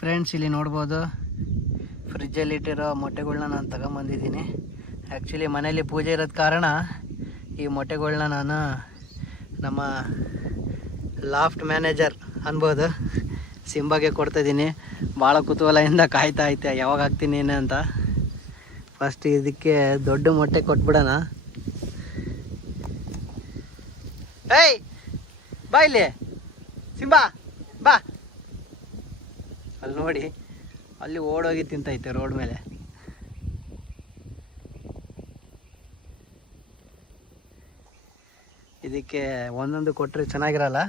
Friends, ಇಲ್ಲಿ ನೋಡ್ಬೋದು ಫ್ರಿಜ್ಜಲ್ಲಿಟ್ಟಿರೋ ಮೊಟ್ಟೆಗಳ್ನ ನಾನು ತಗೊಂಬಂದಿದ್ದೀನಿ. ಆ್ಯಕ್ಚುಲಿ ಮನೇಲಿ ಪೂಜೆ ಇರೋದ ಕಾರಣ ಈ ಮೊಟ್ಟೆಗಳ್ನ ನಾನು ನಮ್ಮ ಲಾಫ್ಟ್ ಮ್ಯಾನೇಜರ್ ಅನ್ಬೋದು ಸಿಂಬಾಗೆ ಕೊಡ್ತಾಯಿದ್ದೀನಿ. ಭಾಳ ಕುತೂಹಲದಿಂದ ಕಾಯ್ತಾ ಐತೆ ಯಾವಾಗ ಹಾಕ್ತೀನಿ ಅಂತ. ಫಸ್ಟ್ ಇದಕ್ಕೆ ದೊಡ್ಡ ಮೊಟ್ಟೆ ಕೊಟ್ಬಿಡೋಣ. ಏಯ್ ಬಾ ಇಲ್ಲಿ ಸಿಂಬಾ ಬಾ. ಅಲ್ಲಿ ನೋಡಿ, ಅಲ್ಲಿ ಓಡೋಗಿ ತಿಂತೈತೆ ರೋಡ್ ಮೇಲೆ. ಇದಕ್ಕೆ ಒಂದೊಂದು ಕೊಟ್ಟರೆ ಚೆನ್ನಾಗಿರಲ್ಲ.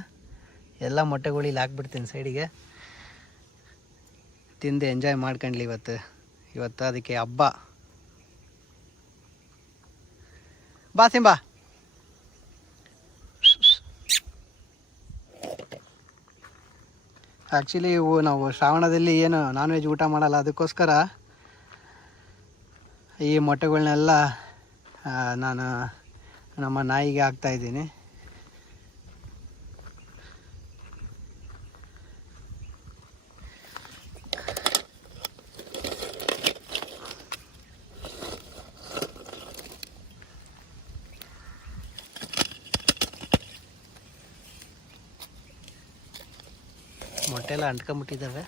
ಎಲ್ಲ ಮೊಟ್ಟೆಗಳು ಇಲ್ಲಿ ಹಾಕ್ಬಿಡ್ತೀನಿ ಸೈಡಿಗೆ. ತಿಂದು ಎಂಜಾಯ್ ಮಾಡ್ಕೊಂಡ್ಲಿ ಇವತ್ತು ಅದಕ್ಕೆ ಹಬ್ಬ. ಬಾ ಸಿಂಬಾ. ಆ್ಯಕ್ಚುಲಿ ನಾವು ಶ್ರಾವಣದಲ್ಲಿ ಏನು ನಾನ್ ವೆಜ್ ಊಟ ಮಾಡಲ್ಲ, ಅದಕ್ಕೋಸ್ಕರ ಈ ಮೊಟ್ಟೆಗಳನ್ನೆಲ್ಲ ನಾನು ನಮ್ಮ ನಾಯಿಗೆ ಹಾಕ್ತಾಯಿದ್ದೀನಿ. ಮೊಟ್ಟೆ ಎಲ್ಲ ಅಂಟ್ಕೊಂಬಿಟ್ಟಿದ್ದಾವೆ.